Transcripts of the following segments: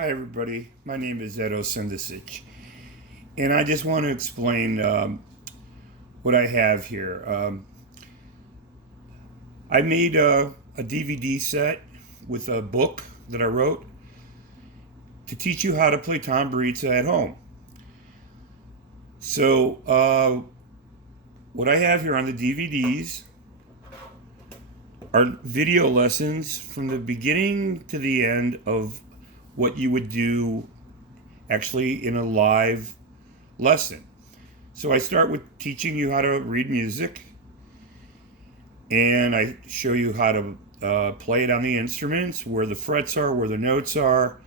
Hi, everybody. My name is Edo Sendicic, and I just want to explain what I have here. I made a DVD set with a book that I wrote to teach you how to play Tamburitza at home. So, what I have here on the DVDs are video lessons from the beginning to the end of what you would do actually in a live lesson. So I start with teaching you how to read music, and I show you how to play it on the instruments, where the frets are, where the notes are,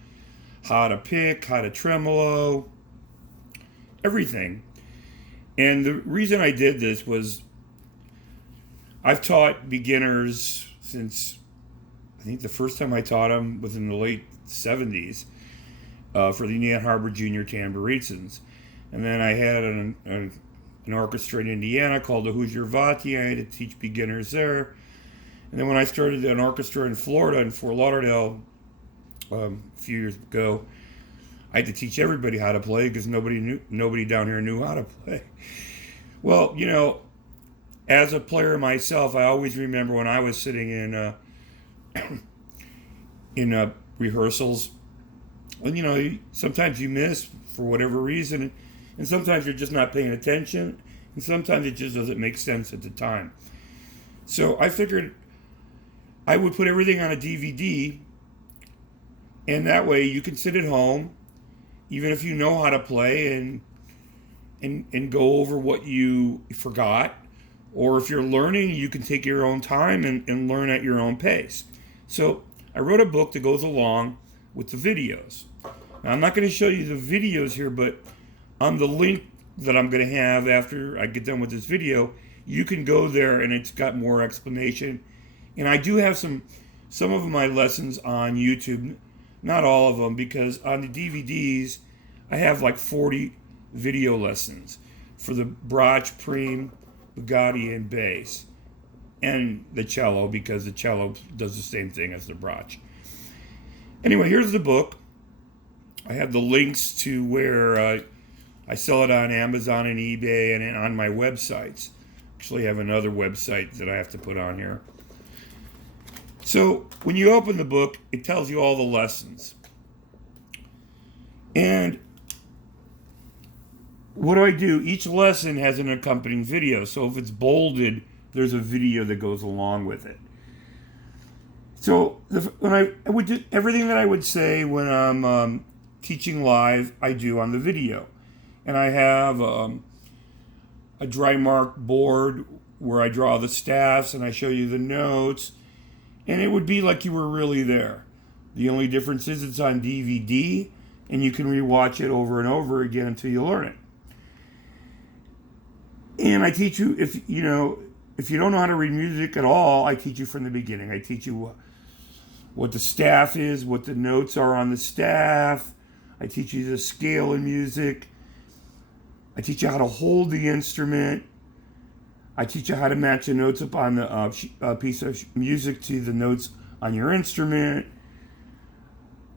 how to pick, how to tremolo, everything. And the reason I did this was I've taught beginners since I think the first time I taught them was in the late 70s for the Indiana Harbor Junior Tamburitzans. And then I had an orchestra in Indiana called the Hoosier Vati. I had to teach beginners there. And then when I started an orchestra in Florida, in Fort Lauderdale, a few years ago, I had to teach everybody how to play because nobody down here knew how to play. Well, as a player myself, I always remember when I was sitting in rehearsals, and sometimes you miss for whatever reason, and sometimes you're just not paying attention, and sometimes it just doesn't make sense at the time. So I figured I would put everything on a DVD, and that way you can sit at home, even if you know how to play, and go over what you forgot. Or if you're learning, you can take your own time and learn at your own pace. So I wrote a book that goes along with the videos. Now, I'm not going to show you the videos here, but on the link that I'm going to have after I get done with this video, you can go there and it's got more explanation. And I do have some of my lessons on YouTube, not all of them, because on the DVDs, I have like 40 video lessons for the Brac, Prim, Bugarija, and bass, and the cello, because the cello does the same thing as the Brac. Anyway, here's the book. I have the links to where I sell it on Amazon and eBay and on my websites. Actually, I have another website that I have to put on here. So when you open the book, it tells you all the lessons. And what do? Each lesson has an accompanying video. So if it's bolded, there's a video that goes along with it. So when I would do everything that I would say when I'm teaching live, I do on the video. And I have a dry mark board where I draw the staffs and I show you the notes. And it would be like you were really there. The only difference is it's on DVD and you can rewatch it over and over again until you learn it. And I teach you, if you don't know how to read music at all, I teach you from the beginning. I teach you what the staff is, what the notes are on the staff. I teach you the scale in music. I teach you how to hold the instrument. I teach you how to match the notes up on the piece of music to the notes on your instrument.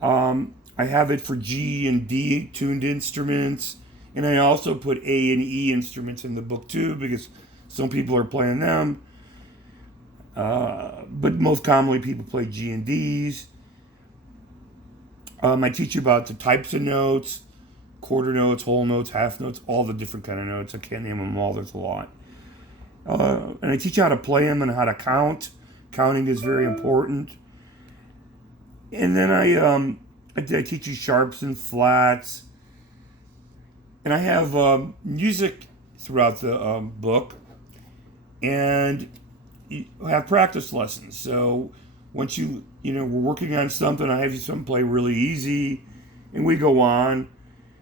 I have it for G and D tuned instruments. And I also put A and E instruments in the book too, because some people are playing them. But most commonly people play G and Ds. I teach you about the types of notes, quarter notes, whole notes, half notes, all the different kind of notes. I can't name them all, there's a lot. And I teach you how to play them and how to count. Counting is very important. And then I teach you sharps and flats. And I have music throughout the book, and I have practice lessons. So once we're working on something, I have you something play really easy, and we go on.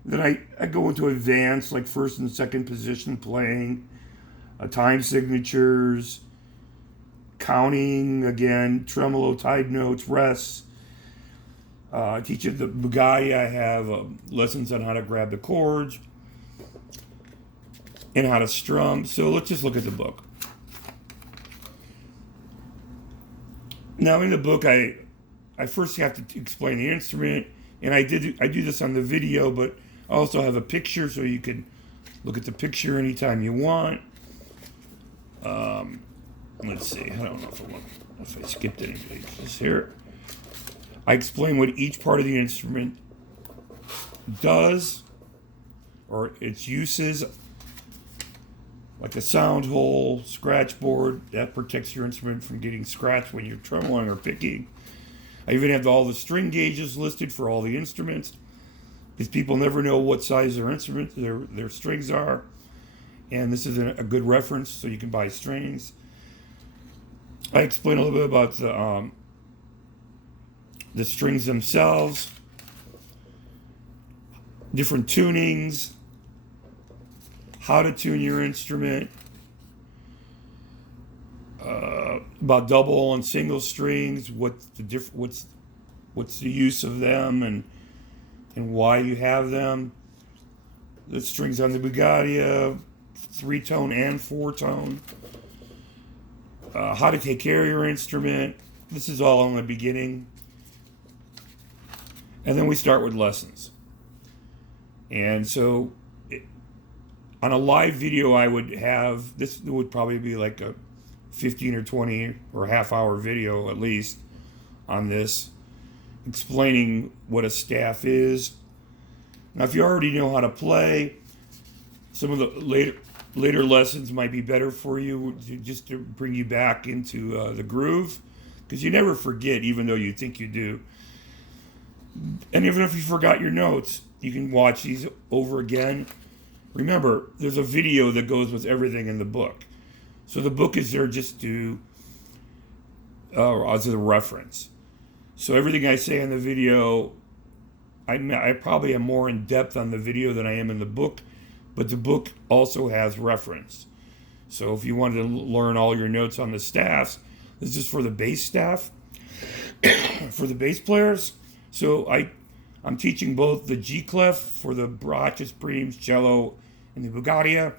Then I go into advanced, like first and second position playing, time signatures, counting, again, tremolo, tied notes, rests. I teach you the Bugarija. I have lessons on how to grab the chords and how to strum. So let's just look at the book. Now in the book, I first have to explain the instrument And I do this on the video, but I also have a picture, so you can look at the picture anytime you want. Let's see. I don't know if I skipped any pages here. I explain what each part of the instrument does, or its uses, like a sound hole, scratch board, that protects your instrument from getting scratched when you're tremoling or picking. I even have all the string gauges listed for all the instruments, because people never know what size their instruments, their strings are, and this is a good reference, so you can buy strings. I explain a little bit about the strings themselves, different tunings, how to tune your instrument, about double and single strings, what's the use of them, and why you have them. The strings on the Bugarija, 3-tone and 4-tone. How to take care of your instrument. This is all in the beginning. And then we start with lessons. And so on a live video, I would have, this would probably be like a 15 or 20 or half-hour video at least on this, explaining what a staff is. Now, if you already know how to play, some of the later lessons might be better for you, just to bring you back into the groove, because you never forget, even though you think you do. And even if you forgot your notes, you can watch these over again. Remember, there's a video that goes with everything in the book. So the book is there just to, as a reference. So everything I say in the video, I probably am more in depth on the video than I am in the book, but the book also has reference. So if you wanted to learn all your notes on the staffs, this is for the bass staff, for the bass players. So I'm teaching both the G clef for the Brac, Prims, Cello, and the Bugarija,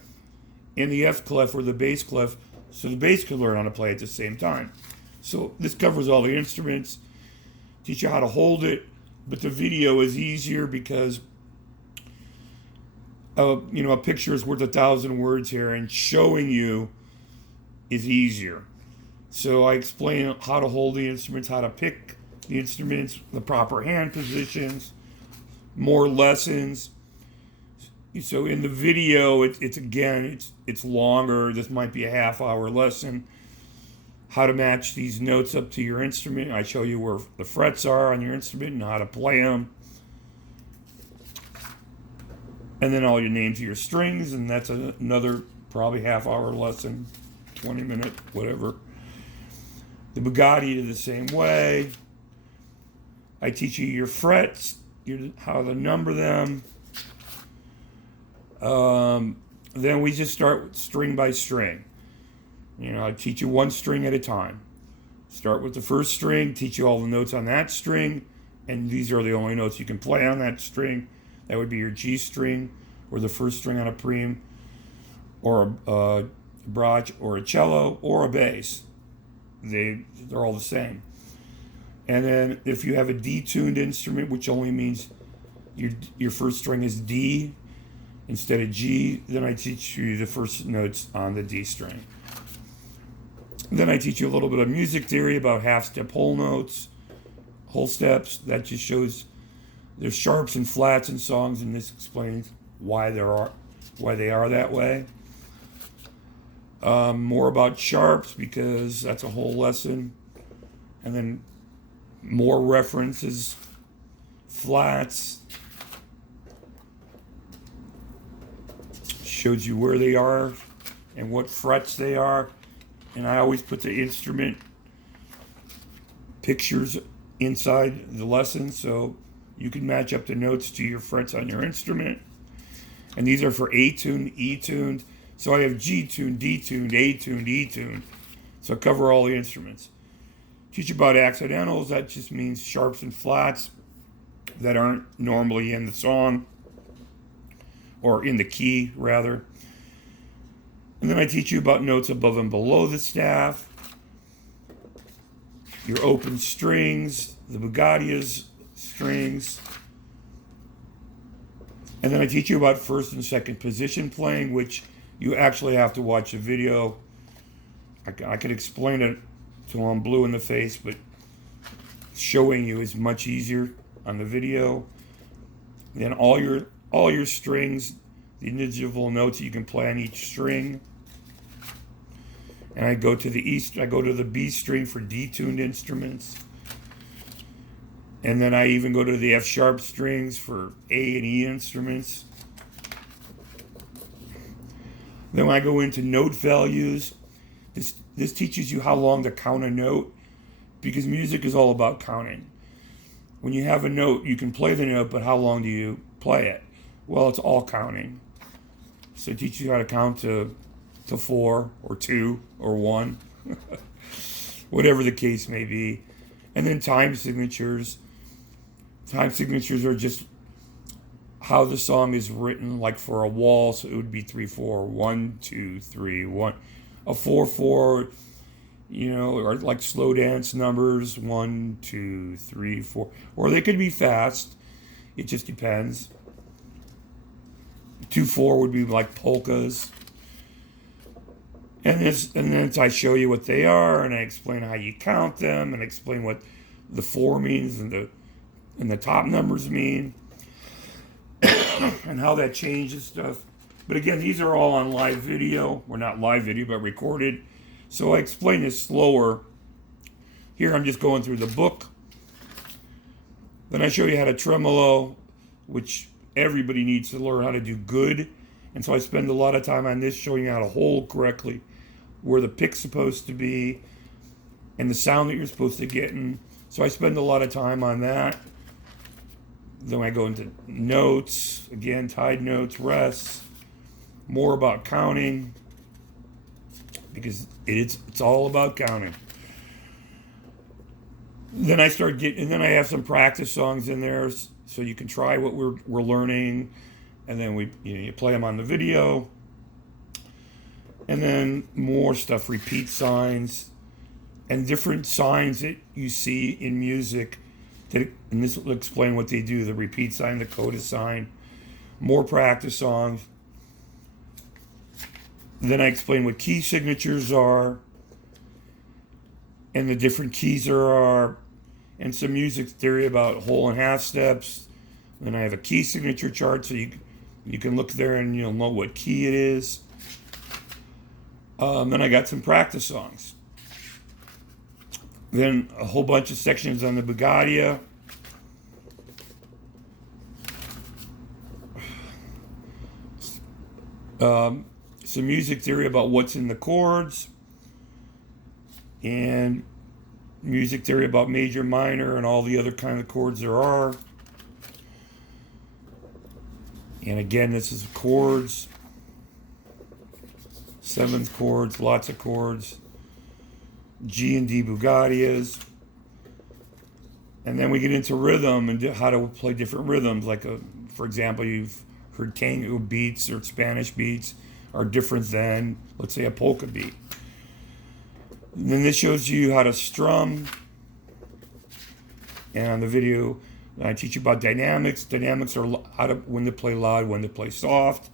and the F clef or the bass clef, so the bass can learn how to play at the same time. So this covers all the instruments, teach you how to hold it, but the video is easier because a picture is worth 1,000 words here, and showing you is easier. So I explain how to hold the instruments, how to pick the instruments, the proper hand positions, more lessons. So in the video, it's longer. This might be a half-hour lesson. How to match these notes up to your instrument. I show you where the frets are on your instrument and how to play them. And then all your names of your strings, and that's another probably half-hour lesson, 20-minute, whatever. The Bugarija the same way. I teach you your frets, how to number them. Then we just start string by string. I teach you one string at a time. Start with the first string, teach you all the notes on that string, and these are the only notes you can play on that string. That would be your G string, or the first string on a Prim, or a Brac, or a cello, or a bass. They're all the same. And then if you have a D-tuned instrument, which only means your first string is D instead of G, then I teach you the first notes on the D string. Then I teach you a little bit of music theory about half-step whole notes, whole steps. That just shows there's sharps and flats in songs, and this explains why they are that way. More about sharps, because that's a whole lesson. And then more references, flats, shows you where they are and what frets they are. And I always put the instrument pictures inside the lesson so you can match up the notes to your frets on your instrument. And these are for A-tuned, E-tuned. So I have G-tuned, D-tuned, A-tuned, E-tuned. So I cover all the instruments. Teach about accidentals. That just means sharps and flats that aren't normally in the song, or in the key, rather. And then I teach you about notes above and below the staff, your open strings, the Bugarija's strings, And then I teach you about first and second position playing, which you actually have to watch the video. I could explain it till I'm blue in the face, but showing you is much easier on the video. Then all your strings, the individual notes that you can play on each string. And I go to the B string for detuned instruments. And then I even go to the F sharp strings for A and E instruments. Then when I go into note values, this teaches you how long to count a note, because music is all about counting. When you have a note, you can play the note, but how long do you play it? Well, it's all counting. So it teaches you how to count to 4 or 2 or 1, whatever the case may be. And then time signatures. Time signatures are just how the song is written, like for a waltz, it would be 3/4, 1 2 3 1. A 4/4, or like slow dance numbers, 1 2 3 4, or they could be fast. It just depends. 2/4 would be like polkas. And then I show you what they are, and I explain how you count them, and explain what the 4 means and the top numbers mean, and how that changes stuff. But again, these are all on live video. Well, not live video, but recorded. So I explain this slower. Here I'm just going through the book. Then I show you how to tremolo, which everybody needs to learn how to do good. And so I spend a lot of time on this, showing you how to hold correctly, where the pick's supposed to be, and the sound that you're supposed to get in. So I spend a lot of time on that. Then I go into notes, again, tied notes, rests, more about counting, because it's all about counting. Then I have some practice songs in there, so you can try what we're learning, and then you play them on the video, and then more stuff, repeat signs, and different signs that you see in music. And this will explain what they do: the repeat sign, the coda sign, more practice songs. Then I explain what key signatures are, and the different keys there are, and some music theory about whole and half steps. Then I have a key signature chart, so you can look there and you'll know what key it is. Then I got some practice songs. Then a whole bunch of sections on the Bugarija. Some music theory about what's in the chords, and music theory about major, minor, and all the other kind of chords there are. And again, this is chords, seventh chords, lots of chords, G and D Bugarijas. And then we get into rhythm and how to play different rhythms. Like, for example, you've heard tango beats or Spanish beats are different than, let's say, a polka beat. And then this shows you how to strum. And on the video, I teach you about dynamics. Dynamics are when to play loud, when to play soft.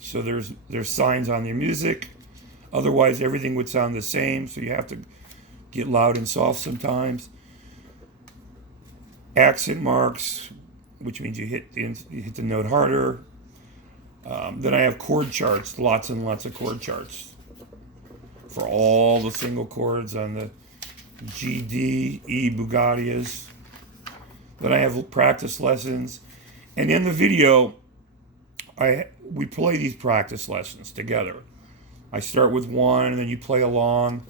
So there's signs on your music. Otherwise, everything would sound the same. So you have to get loud and soft sometimes. Accent marks, which means you hit the note harder. Then I have chord charts, lots and lots of chord charts for all the single chords on the G, D, E Bugarijas. Then I have practice lessons, and in the video, we play these practice lessons together. I start with one, and then you play along,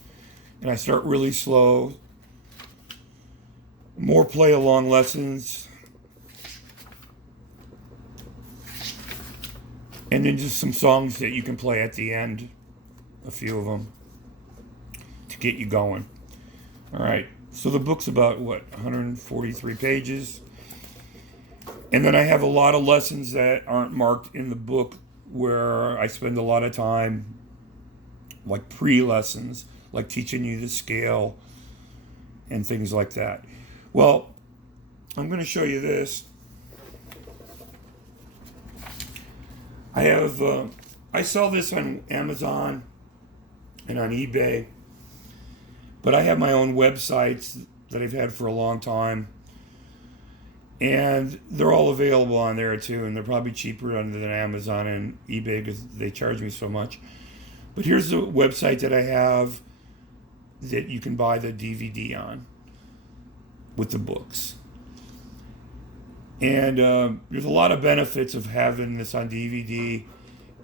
and I start really slow. More play along lessons. And then just some songs that you can play at the end, a few of them, to get you going. All right, so the book's about, 143 pages. And then I have a lot of lessons that aren't marked in the book where I spend a lot of time, like pre-lessons, like teaching you the scale and things like that. Well, I'm going to show you this. I have, I sell this on Amazon and on eBay, but I have my own websites that I've had for a long time, and they're all available on there too, and they're probably cheaper than Amazon and eBay because they charge me so much. But here's the website that I have that you can buy the DVD on with the books. And there's a lot of benefits of having this on DVD.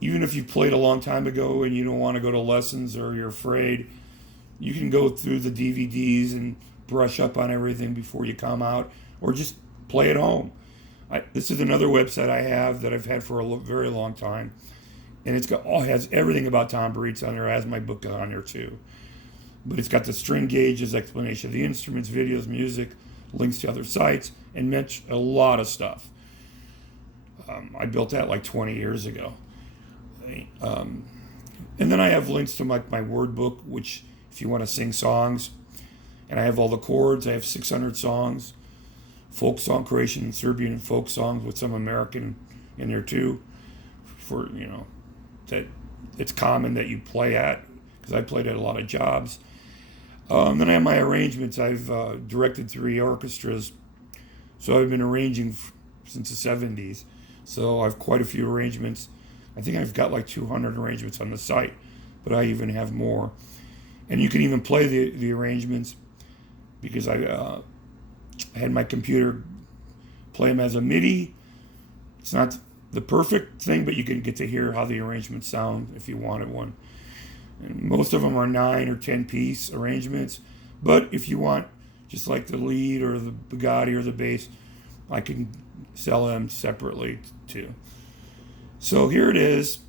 Even if you played a long time ago and you don't want to go to lessons or you're afraid, you can go through the DVDs and brush up on everything before you come out, or just play at home. This is another website I have that I've had for a very long time, and has everything about Tamburitza on there. It has my book on there too. But it's got the string gauges, explanation of the instruments, videos, music, links to other sites, and a lot of stuff. I built that like 20 years ago. And then I have links to my word book, which if you want to sing songs, and I have all the chords. I have 600 songs, folk song, Croatian, Serbian folk songs with some American in there too, for, that it's common that you play at, because I played at a lot of jobs. Then I have my arrangements. I've directed 3 orchestras, so I've been arranging since the 70s. So I have quite a few arrangements. I think I've got like 200 arrangements on the site, but I even have more. And you can even play the arrangements, because I had my computer play them as a MIDI. It's not the perfect thing, but you can get to hear how the arrangements sound if you wanted one. And most of them are 9 or 10 piece arrangements, but if you want just like the lead or the Bugarija or the bass, I can sell them separately too. So here it is.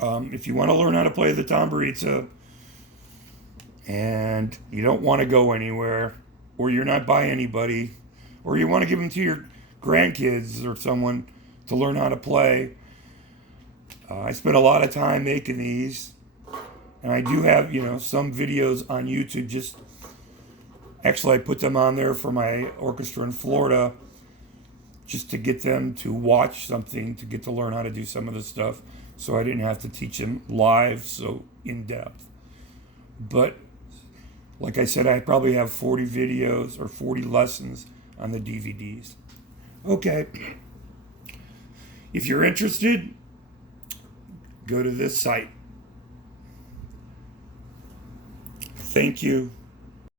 If you want to learn how to play the Tamburitza and you don't want to go anywhere, or you're not by anybody, or you want to give them to your grandkids or someone to learn how to play, I spent a lot of time making these. And I do have, some videos on YouTube. Actually, I put them on there for my orchestra in Florida, just to get them to watch something, to get to learn how to do some of the stuff, so I didn't have to teach them live so in depth. But like I said, I probably have 40 videos or 40 lessons on the DVDs. Okay. If you're interested, go to this site. Thank you.